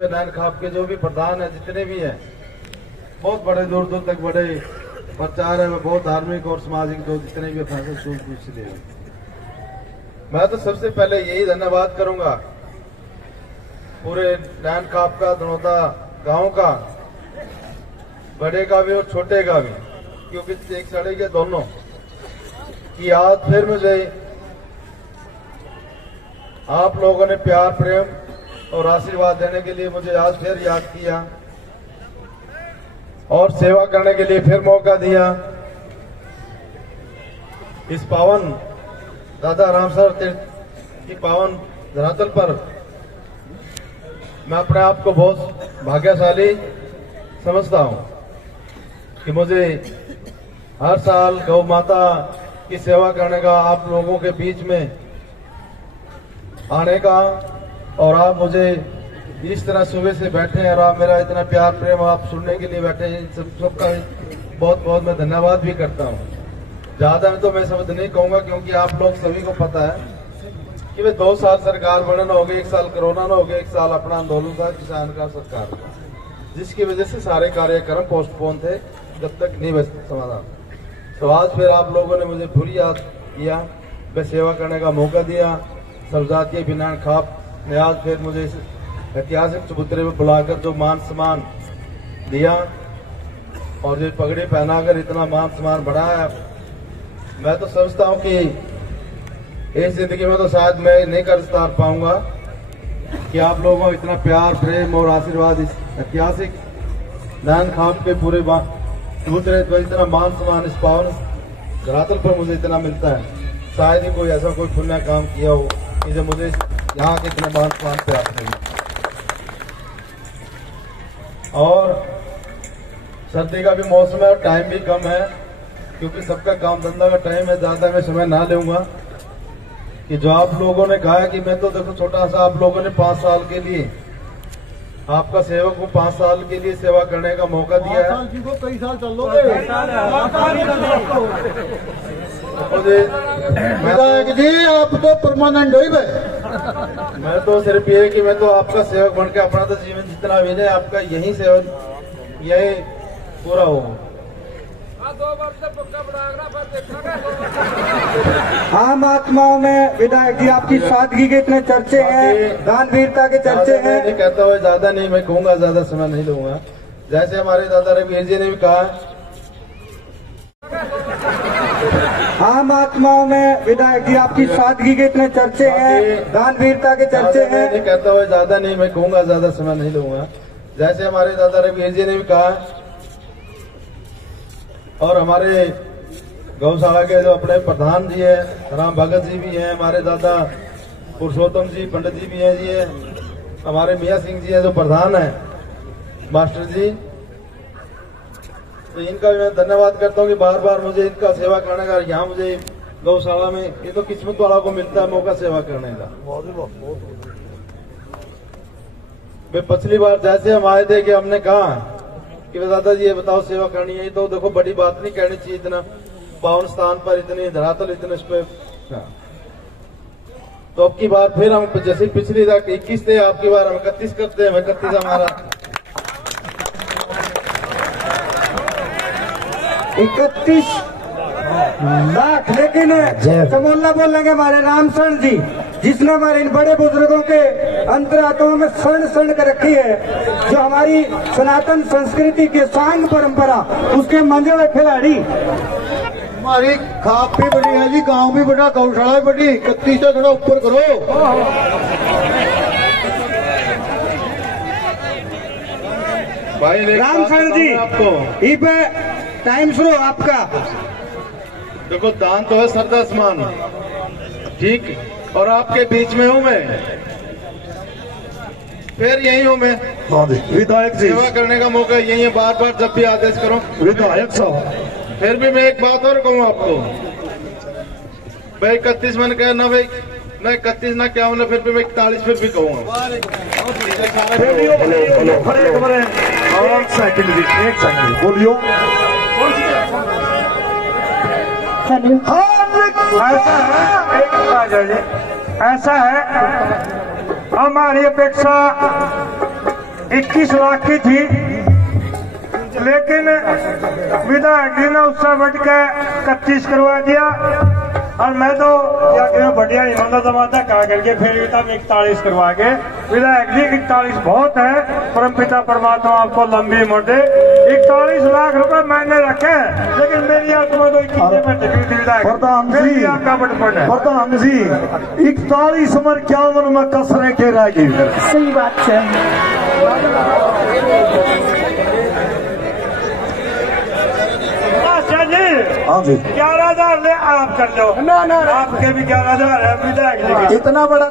नैन खाप के जो भी प्रधान है, जितने भी हैं, बहुत बड़े दूर दूर तक बड़े प्रचार है, बहुत धार्मिक और सामाजिक जो जितने भी फैसले पूछ लिए। मैं तो सबसे पहले यही धन्यवाद करूंगा पूरे नैन खाप का, धनौता गांव का, बड़े का भी और छोटे का भी, क्योंकि एक सड़े के दोनों की आज फिर मुझे आप लोगों ने प्यार प्रेम और आशीर्वाद देने के लिए मुझे आज फिर याद किया और सेवा करने के लिए फिर मौका दिया। इस पावन दादा रामसर तीर्थ की पावन धरातल पर मैं अपने आप को बहुत भाग्यशाली समझता हूं कि मुझे हर साल गौ माता की सेवा करने का, आप लोगों के बीच में आने का, और आप मुझे इस तरह सुबह से बैठे हैं और आप मेरा इतना प्यार प्रेम आप सुनने के लिए बैठे हैं, इन सबका बहुत बहुत मैं धन्यवाद भी करता हूं। ज्यादा तो मैं शब्द नहीं कहूंगा, क्योंकि आप लोग सभी को पता है कि वे 2 साल सरकार बनना हो गई, 1 साल कोरोना ना हो गया, 1 साल अपना आंदोलन था किसान का सरकार का, जिसकी वजह से सारे कार्यक्रम पोस्टपोन थे जब तक नहीं बच समाधान। तो आज फिर आप लोगों ने मुझे भूल याद किया, मैं सेवा करने का मौका दिया। सर्वजातीय बिनान खाप ने आज फिर मुझे इस ऐतिहासिक चबूतरे में बुलाकर जो मान सम्मान दिया और जो पगड़ी पहनाकर इतना मान सम्मान बढ़ाया, मैं तो समझता हूं कि इस जिंदगी में तो शायद मैं नहीं कर पाऊंगा कि आप लोगों को इतना प्यार प्रेम और आशीर्वाद इस ऐतिहासिक नैन खाप के पूरे चबूतरे पर इतना मान सम्मान इस पावन धरातल पर मुझे इतना मिलता है। शायद ही कोई ऐसा कोई पुण्य काम किया हो कि जो मुझे यहाँ के इतने मान सम्मान प्राप्त नहीं। और सर्दी का भी मौसम है और टाइम भी कम है, क्योंकि सबका काम धंधा का टाइम है, ज्यादा मैं समय ना लूंगा। कि जो आप लोगों ने कहा कि मैं तो देखो छोटा सा, आप लोगों ने 5 साल के लिए, आपका सेवक को 5 साल के लिए सेवा करने का मौका दिया है। कई साल चल लो विधायक जी, आप तो परमानेंट हो ही भाई। मैं तो सिर्फ ये कि मैं तो आपका सेवक बन के अपना तो जीवन जितना भी है आपका यही सेवक यही पूरा हो। आम आत्माओं में विधायक जी आपकी सादगी के इतने चर्चे हैं, दानवीरता के चर्चे हैं। नहीं कहता हुआ ज्यादा नहीं मैं कहूंगा, ज्यादा समय नहीं लूंगा। जैसे हमारे दादा रघुवीर जी ने भी कहा, आम आत्माओं में विधायक जी आपकी सादगी के इतने चर्चे हैं, दानवीरता के चर्चे हैं। नहीं कहता हुआ ज्यादा नहीं मैं कहूंगा, ज्यादा समय नहीं लूंगा। जैसे हमारे दादा रघुवीर जी ने भी कहा और हमारे गौशाला के जो अपने प्रधान जी हैं, राम भगत जी भी हैं, हमारे दादा पुरुषोत्तम जी पंडित जी भी हैं जी, हमारे मियाँ सिंह जी हैं जो प्रधान है मास्टर जी, तो इनका भी मैं धन्यवाद करता हूँ कि बार बार मुझे इनका सेवा करने का, यहाँ मुझे गौशाला में ये तो किस्मत वाला को मिलता है मौका सेवा करने का। मैं पिछली बार जैसे हम आए थे कि हमने कहा कि दादा जी ये बताओ सेवा करनी है, तो देखो बड़ी बात नहीं कहनी चाहिए, इतना पावन स्थान पर इतनी धरातल इतने इस पे। तो अब की बार फिर हम जैसे पिछली बार 21 थे, आपकी बार हम 31 करते हैं, 31 हमारा 31 लाख। लेकिन समोल्ला बोलेंगे हमारे रामशरण जी, जिसने हमारे इन बड़े बुजुर्गों के अंतरात्मा में शरण शरण कर रखी है, जो हमारी सनातन संस्कृति के सांग परंपरा, उसके मंजे हुए खिलाड़ी। हमारी खाप भी बड़ी है जी, गांव भी बड़ा, गौशाला भी बड़ी, 31 से थोड़ा ऊपर करो। भाई रामशरण जी आपको ई पे टाइम शुरू आपका। देखो दान तो है श्रद्धा समान, ठीक, और आपके बीच में हूँ मैं, फिर यही हूँ मैं। विधायक जी सेवा करने का मौका यही है, बार बार जब भी आदेश करो। विधायक साहब, फिर भी मैं एक बात और कहूँ आपको, भाई 31 मन कह ना भाई, ना 31 ना क्या होना, फिर भी मैं 41 फिर भी कहूँगा। एक सेकंड बोलियो। ऐसा है हमारी अपेक्षा 21 लाख की थी, लेकिन विधायक जी ने उससे बढ़ के 31 करवा दिया। और मैं तो क्या बढ़िया ही मतलब वादा कहा करके फिर 41 करवा के विधायक जी 41 बहुत है। परमपिता परमात्मा आपको लंबी उम्र दे। 41 लाख रुपए मैंने रखे, लेकिन मेरी आत्मा तो 21 में टिकी थी विधायक। आपका बटपन है प्रधान जी 41 उम्र 51 में कसरे के रह गई। सही बात है। हाँ जी 11,000 ले आप कर लो। ना आपके भी 11,000 है विधायक जी के। इतना बड़ा